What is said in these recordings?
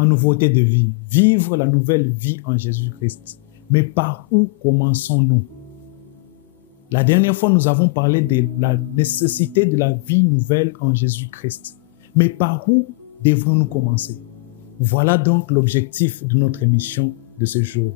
en nouveauté de vie, vivre la nouvelle vie en Jésus-Christ. Mais par où commençons-nous? La dernière fois, nous avons parlé de la nécessité de la vie nouvelle en Jésus-Christ. Mais par où devrons-nous commencer? Voilà donc l'objectif de notre émission de ce jour.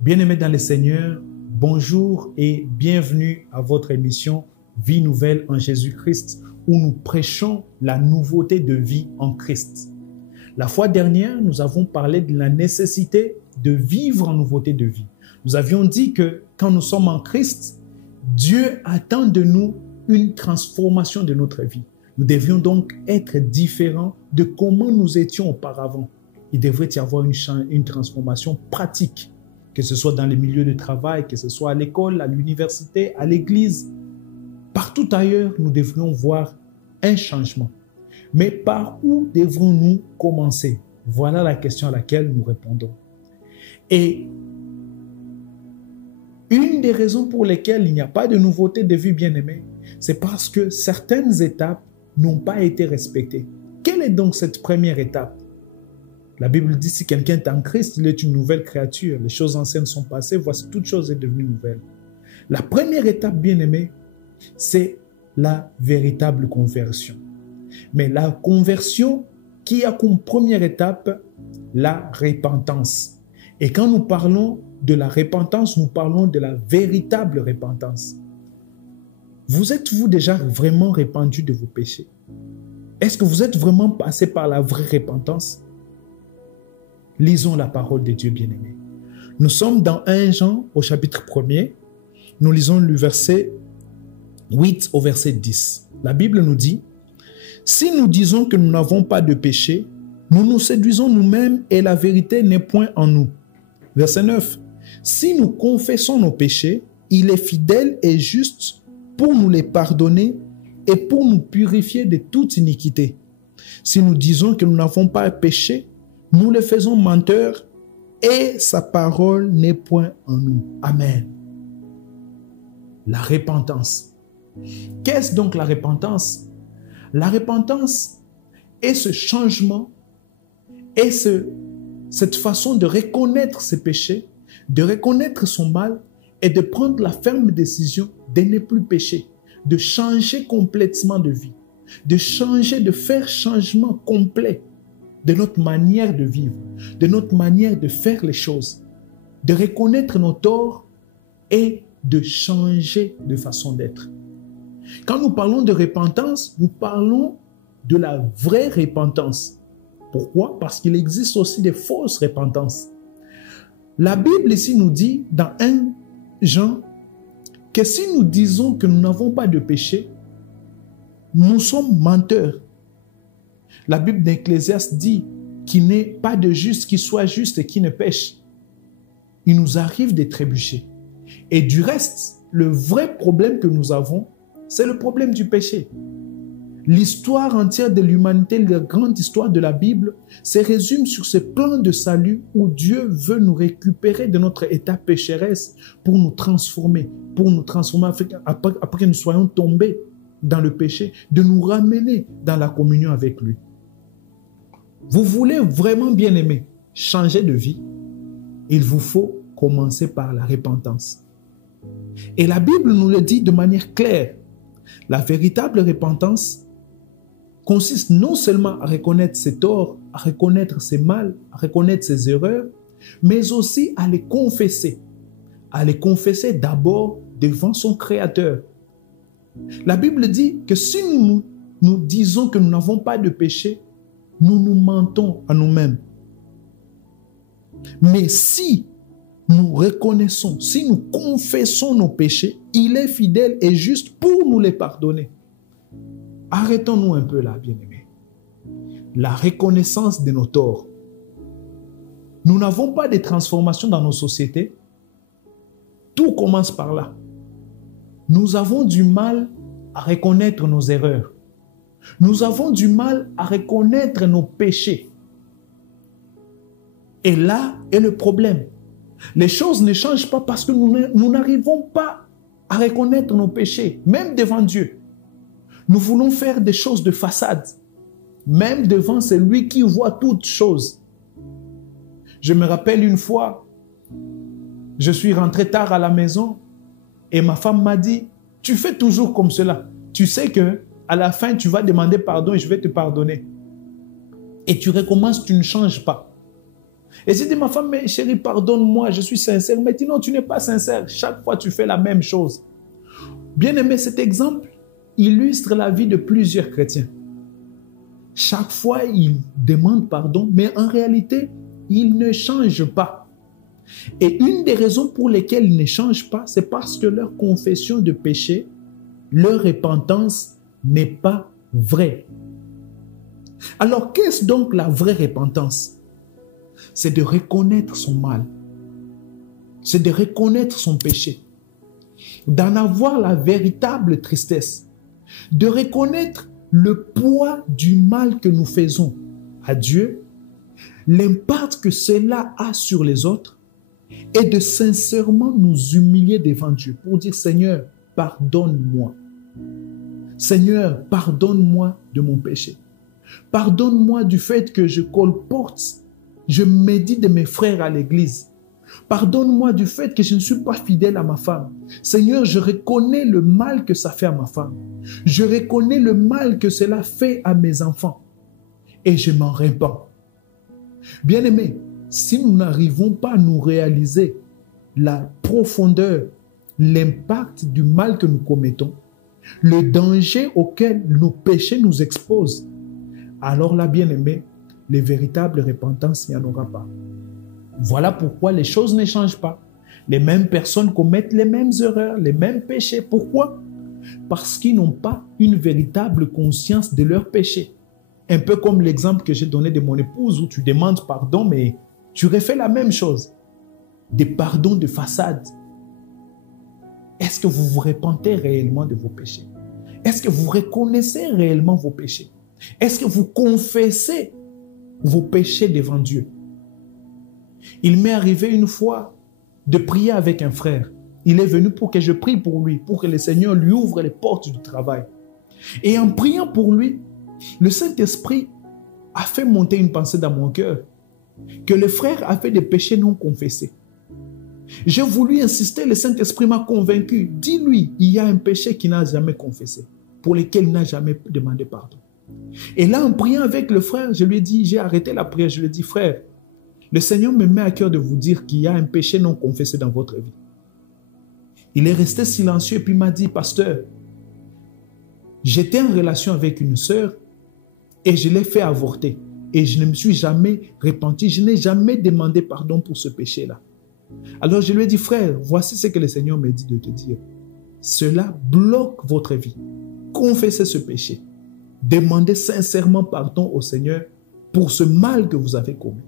Bien-aimés dans le Seigneur, bonjour et bienvenue à votre émission Vie nouvelle en Jésus-Christ, où nous prêchons la nouveauté de vie en Christ. La fois dernière, nous avons parlé de la nécessité de vivre en nouveauté de vie. Nous avions dit que quand nous sommes en Christ, Dieu attend de nous une transformation de notre vie. Nous devions donc être différents de comment nous étions auparavant. Il devrait y avoir une transformation pratique, que ce soit dans les milieux de travail, que ce soit à l'école, à l'université, à l'église. Partout ailleurs, nous devrions voir un changement. Mais par où devrons-nous commencer? Voilà la question à laquelle nous répondons. Et une des raisons pour lesquelles il n'y a pas de nouveauté de vie, bien-aimée, c'est parce que certaines étapes n'ont pas été respectées. Quelle est donc cette première étape? La Bible dit, si quelqu'un est en Christ, il est une nouvelle créature. Les choses anciennes sont passées, voici toute chose est devenue nouvelle. La première étape, bien-aimée, c'est la véritable conversion. Mais la conversion qui a comme première étape la repentance. Et quand nous parlons de la repentance, nous parlons de la véritable repentance. Vous êtes-vous déjà vraiment répandu de vos péchés? Est-ce que vous êtes vraiment passé par la vraie repentance? Lisons la parole de Dieu, bien-aimé. Nous sommes dans 1 Jean au chapitre 1er. Nous lisons le verset 8 au verset 10. La Bible nous dit: « Si nous disons que nous n'avons pas de péché, nous nous séduisons nous-mêmes et la vérité n'est point en nous. » Verset 9. « Si nous confessons nos péchés, il est fidèle et juste pour nous les pardonner et pour nous purifier de toute iniquité. Si nous disons que nous n'avons pas péché, nous le faisons menteur et sa parole n'est point en nous. » Amen. La repentance. Qu'est-ce donc la repentance? La repentance est ce changement, est cette façon de reconnaître ses péchés, de reconnaître son mal et de prendre la ferme décision de ne plus pécher, de changer complètement de vie, de changer, de faire changement complet de notre manière de vivre, de notre manière de faire les choses, de reconnaître nos torts et de changer de façon d'être. Quand nous parlons de repentance, nous parlons de la vraie repentance. Pourquoi? Parce qu'il existe aussi des fausses repentances. La Bible ici nous dit dans 1 Jean que si nous disons que nous n'avons pas de péché, nous sommes menteurs. La Bible d'Ecclésiaste dit qu'il n'est pas de juste qui soit juste et qui ne pêche. Il nous arrive de trébucher. Et du reste, le vrai problème que nous avons, c'est le problème du péché. L'histoire entière de l'humanité, la grande histoire de la Bible, se résume sur ce plan de salut où Dieu veut nous récupérer de notre état pécheresse pour nous transformer après que nous soyons tombés dans le péché, de nous ramener dans la communion avec lui. Vous voulez vraiment, bien aimer, changer de vie, il vous faut commencer par la repentance. Et la Bible nous le dit de manière claire. La véritable repentance consiste non seulement à reconnaître ses torts, à reconnaître ses mal, à reconnaître ses erreurs, mais aussi à les confesser. À les confesser d'abord devant son Créateur. La Bible dit que si nous disons que nous n'avons pas de péché, nous nous mentons à nous-mêmes. Mais si nous reconnaissons, si nous confessons nos péchés, il est fidèle et juste pour nous les pardonner. Arrêtons-nous un peu là, bien-aimés. La reconnaissance de nos torts. Nous n'avons pas de transformation dans nos sociétés. Tout commence par là. Nous avons du mal à reconnaître nos erreurs. Nous avons du mal à reconnaître nos péchés. Et là est le problème. Les choses ne changent pas parce que nous n'arrivons pas à reconnaître nos péchés, même devant Dieu. Nous voulons faire des choses de façade, même devant celui qui voit toutes choses. Je me rappelle une fois, je suis rentré tard à la maison et ma femme m'a dit, tu fais toujours comme cela. Tu sais que à la fin, tu vas demander pardon et je vais te pardonner. Et tu recommences, tu ne changes pas. Et j'ai dit, ma femme, mais chérie, pardonne-moi, je suis sincère. Mais dit, non, tu n'es pas sincère. Chaque fois, tu fais la même chose. Bien aimé, cet exemple illustre la vie de plusieurs chrétiens. Chaque fois, ils demandent pardon, mais en réalité, ils ne changent pas. Et une des raisons pour lesquelles ils ne changent pas, c'est parce que leur confession de péché, leur repentance n'est pas vraie. Alors, qu'est-ce donc la vraie repentance? C'est de reconnaître son mal. C'est de reconnaître son péché. D'en avoir la véritable tristesse. De reconnaître le poids du mal que nous faisons à Dieu, l'impact que cela a sur les autres, et de sincèrement nous humilier devant Dieu pour dire, Seigneur, pardonne-moi. Seigneur, pardonne-moi de mon péché. Pardonne-moi du fait que je colporte, je médite de mes frères à l'église. Pardonne-moi du fait que je ne suis pas fidèle à ma femme. Seigneur, je reconnais le mal que ça fait à ma femme. Je reconnais le mal que cela fait à mes enfants. Et je m'en repens. Bien-aimés, si nous n'arrivons pas à nous réaliser la profondeur, l'impact du mal que nous commettons, le danger auquel nos péchés nous exposent, alors là, bien-aimés, les véritables repentances, il n'y en aura pas. Voilà pourquoi les choses ne changent pas. Les mêmes personnes commettent les mêmes erreurs, les mêmes péchés. Pourquoi? Parce qu'ils n'ont pas une véritable conscience de leurs péchés. Un peu comme l'exemple que j'ai donné de mon épouse où tu demandes pardon, mais tu refais la même chose. Des pardons de façade. Est-ce que vous vous repentez réellement de vos péchés? Est-ce que vous reconnaissez réellement vos péchés? Est-ce que vous confessez vos péchés devant Dieu? Il m'est arrivé une fois de prier avec un frère. Il est venu pour que je prie pour lui, pour que le Seigneur lui ouvre les portes du travail. Et en priant pour lui, le Saint-Esprit a fait monter une pensée dans mon cœur, que le frère avait des péchés non confessés. J'ai voulu insister, le Saint-Esprit m'a convaincu. Dis-lui, il y a un péché qu'il n'a jamais confessé, pour lequel il n'a jamais demandé pardon. Et là, en priant avec le frère, je lui ai dit, j'ai arrêté la prière, je lui ai dit, frère, le Seigneur me met à cœur de vous dire qu'il y a un péché non confessé dans votre vie. Il est resté silencieux et puis m'a dit, pasteur, j'étais en relation avec une sœur et je l'ai fait avorter. Et je ne me suis jamais repenti, je n'ai jamais demandé pardon pour ce péché-là. Alors je lui ai dit, frère, voici ce que le Seigneur me dit de te dire. Cela bloque votre vie. Confessez ce péché. Demandez sincèrement pardon au Seigneur pour ce mal que vous avez commis.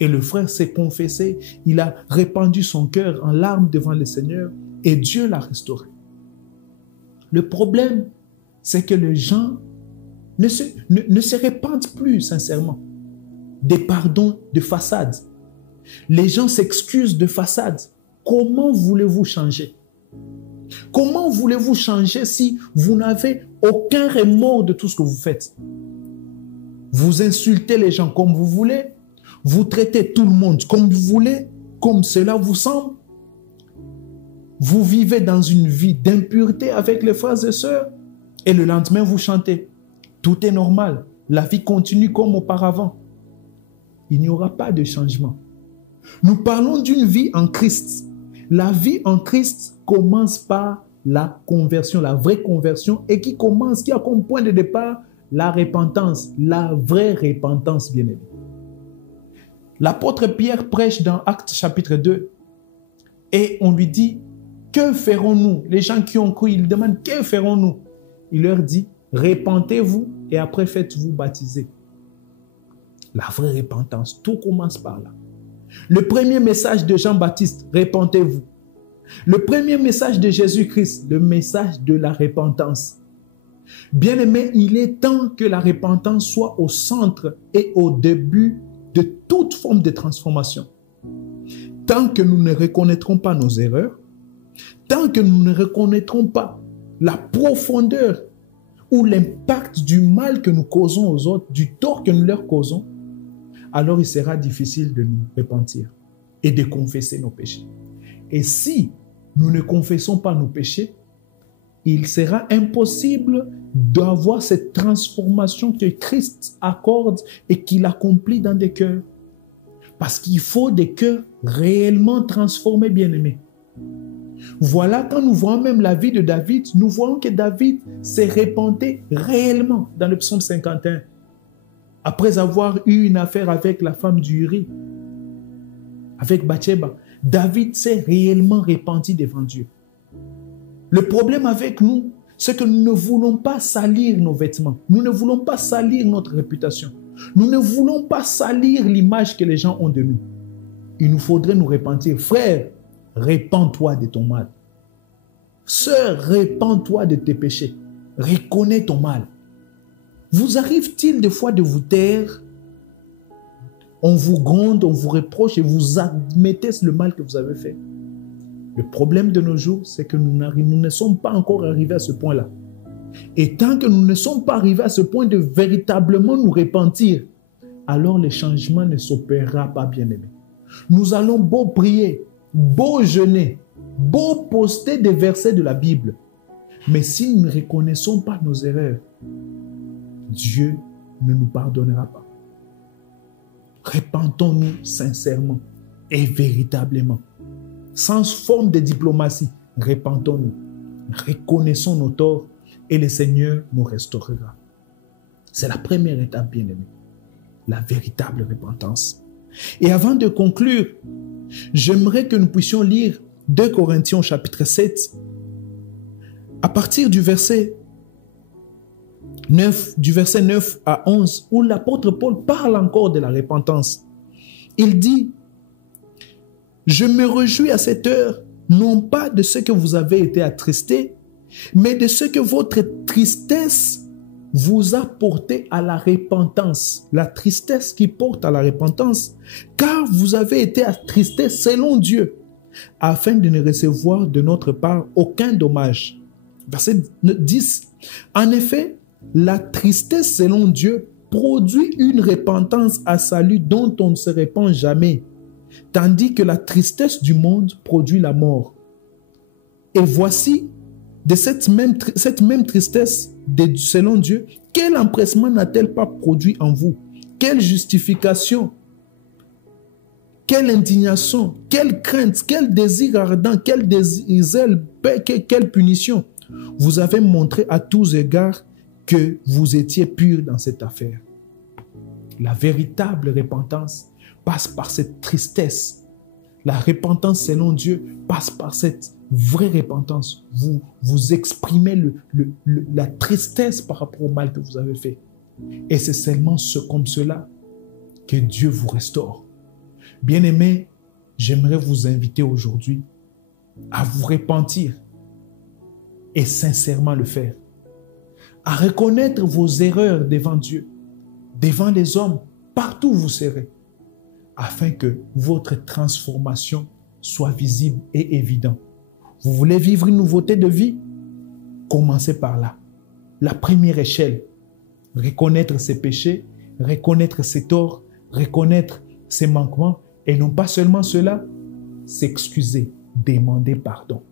Et le frère s'est confessé, il a répandu son cœur en larmes devant le Seigneur et Dieu l'a restauré. Le problème, c'est que les gens ne se repentent plus sincèrement des pardons de façade. Les gens s'excusent de façade. Comment voulez-vous changer? Comment voulez-vous changer si vous n'avez aucun remords de tout ce que vous faites? Vous insultez les gens comme vous voulez, vous traitez tout le monde comme vous voulez, comme cela vous semble. Vous vivez dans une vie d'impureté avec les frères et sœurs et le lendemain vous chantez. Tout est normal, la vie continue comme auparavant. Il n'y aura pas de changement. Nous parlons d'une vie en Christ. La vie en Christ commence par la conversion, la vraie conversion, et qui a comme point de départ la repentance, la vraie repentance, bien-aimée. L'apôtre Pierre prêche dans Actes chapitre 2 et on lui dit, que ferons-nous? Les gens qui ont cru, ils demandent, que ferons-nous? Il leur dit, repentez-vous et après faites-vous baptiser. La vraie repentance, tout commence par là. Le premier message de Jean-Baptiste, repentez-vous. Le premier message de Jésus-Christ, le message de la repentance. Bien-aimé, il est temps que la repentance soit au centre et au début de toute forme de transformation. Tant que nous ne reconnaîtrons pas nos erreurs, tant que nous ne reconnaîtrons pas la profondeur ou l'impact du mal que nous causons aux autres, du tort que nous leur causons, alors il sera difficile de nous repentir et de confesser nos péchés. Et si nous ne confessons pas nos péchés, il sera impossible d'avoir cette transformation que Christ accorde et qu'il accomplit dans des cœurs. Parce qu'il faut des cœurs réellement transformés, bien-aimés. Voilà, quand nous voyons même la vie de David, nous voyons que David s'est repenti réellement dans le psaume 51. Après avoir eu une affaire avec la femme d'Uri, avec Bathsheba, David s'est réellement repenti devant Dieu. Le problème avec nous, c'est que nous ne voulons pas salir nos vêtements. Nous ne voulons pas salir notre réputation. Nous ne voulons pas salir l'image que les gens ont de nous. Il nous faudrait nous repentir. Frère, répands-toi de ton mal. Sœur, répands-toi de tes péchés. Reconnais ton mal. Vous arrive-t-il des fois de vous taire? On vous gronde, on vous reproche et vous admettez le mal que vous avez fait. Le problème de nos jours, c'est que nous ne sommes pas encore arrivés à ce point-là. Et tant que nous ne sommes pas arrivés à ce point de véritablement nous repentir, alors le changement ne s'opérera pas, bien-aimés. Nous allons beau prier, beau jeûner, beau poster des versets de la Bible. Mais si nous ne reconnaissons pas nos erreurs, Dieu ne nous pardonnera pas. Repentons-nous sincèrement et véritablement. Sans forme de diplomatie, repentons-nous. Reconnaissons nos torts et le Seigneur nous restaurera. C'est la première étape, bien-aimée. La véritable repentance. Et avant de conclure, j'aimerais que nous puissions lire 2 Corinthiens chapitre 7 à partir du verset 9 à 11 où l'apôtre Paul parle encore de la repentance. Il dit: je me réjouis à cette heure, non pas de ce que vous avez été attristés, mais de ce que votre tristesse vous a porté à la repentance. La tristesse qui porte à la repentance, car vous avez été attristés selon Dieu, afin de ne recevoir de notre part aucun dommage. Verset 10. En effet, la tristesse selon Dieu produit une repentance à salut dont on ne se repent jamais, tandis que la tristesse du monde produit la mort. Et voici, de cette même tristesse selon Dieu, quel empressement n'a-t-elle pas produit en vous? Quelle justification, quelle indignation, quelle crainte, quel désir ardent, quel zèle, quelle punition. Vous avez montré à tous égards que vous étiez purs dans cette affaire. La véritable repentance passe par cette tristesse. La repentance selon Dieu passe par cette vraie repentance. Vous exprimez la tristesse par rapport au mal que vous avez fait. Et c'est seulement comme cela que Dieu vous restaure. Bien-aimés, j'aimerais vous inviter aujourd'hui à vous repentir et sincèrement le faire. À reconnaître vos erreurs devant Dieu, devant les hommes, partout où vous serez, afin que votre transformation soit visible et évidente. Vous voulez vivre une nouveauté de vie? Commencez par là. La première échelle, reconnaître ses péchés, reconnaître ses torts, reconnaître ses manquements, et non pas seulement cela, s'excuser, demander pardon.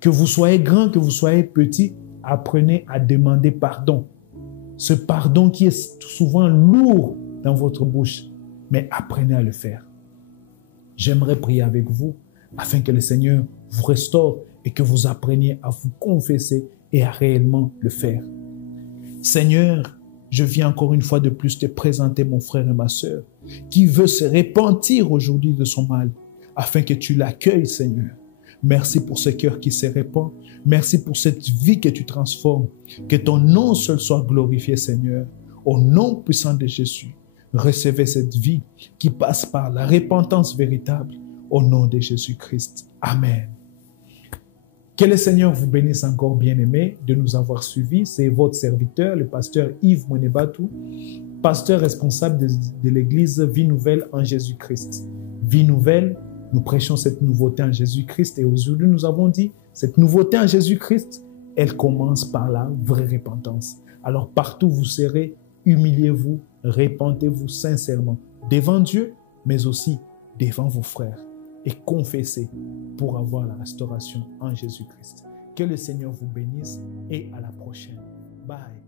Que vous soyez grand, que vous soyez petit, apprenez à demander pardon. Ce pardon qui est souvent lourd dans votre bouche, mais apprenez à le faire. J'aimerais prier avec vous afin que le Seigneur vous restaure et que vous appreniez à vous confesser et à réellement le faire. Seigneur, je viens encore une fois de plus te présenter mon frère et ma sœur qui veut se repentir aujourd'hui de son mal afin que tu l'accueilles, Seigneur. Merci pour ce cœur qui se répand. Merci pour cette vie que tu transformes. Que ton nom seul soit glorifié, Seigneur. Au nom puissant de Jésus, recevez cette vie qui passe par la repentance véritable au nom de Jésus-Christ. Amen. Que le Seigneur vous bénisse encore, bien-aimés, de nous avoir suivis. C'est votre serviteur, le pasteur Yves Monebatou, pasteur responsable de l'église Vie Nouvelle en Jésus-Christ. Vie Nouvelle, nous prêchons cette nouveauté en Jésus-Christ et aujourd'hui nous avons dit, cette nouveauté en Jésus-Christ, elle commence par la vraie repentance. Alors partout où vous serez, humiliez-vous, repentez-vous sincèrement devant Dieu, mais aussi devant vos frères et confessez pour avoir la restauration en Jésus-Christ. Que le Seigneur vous bénisse et à la prochaine. Bye.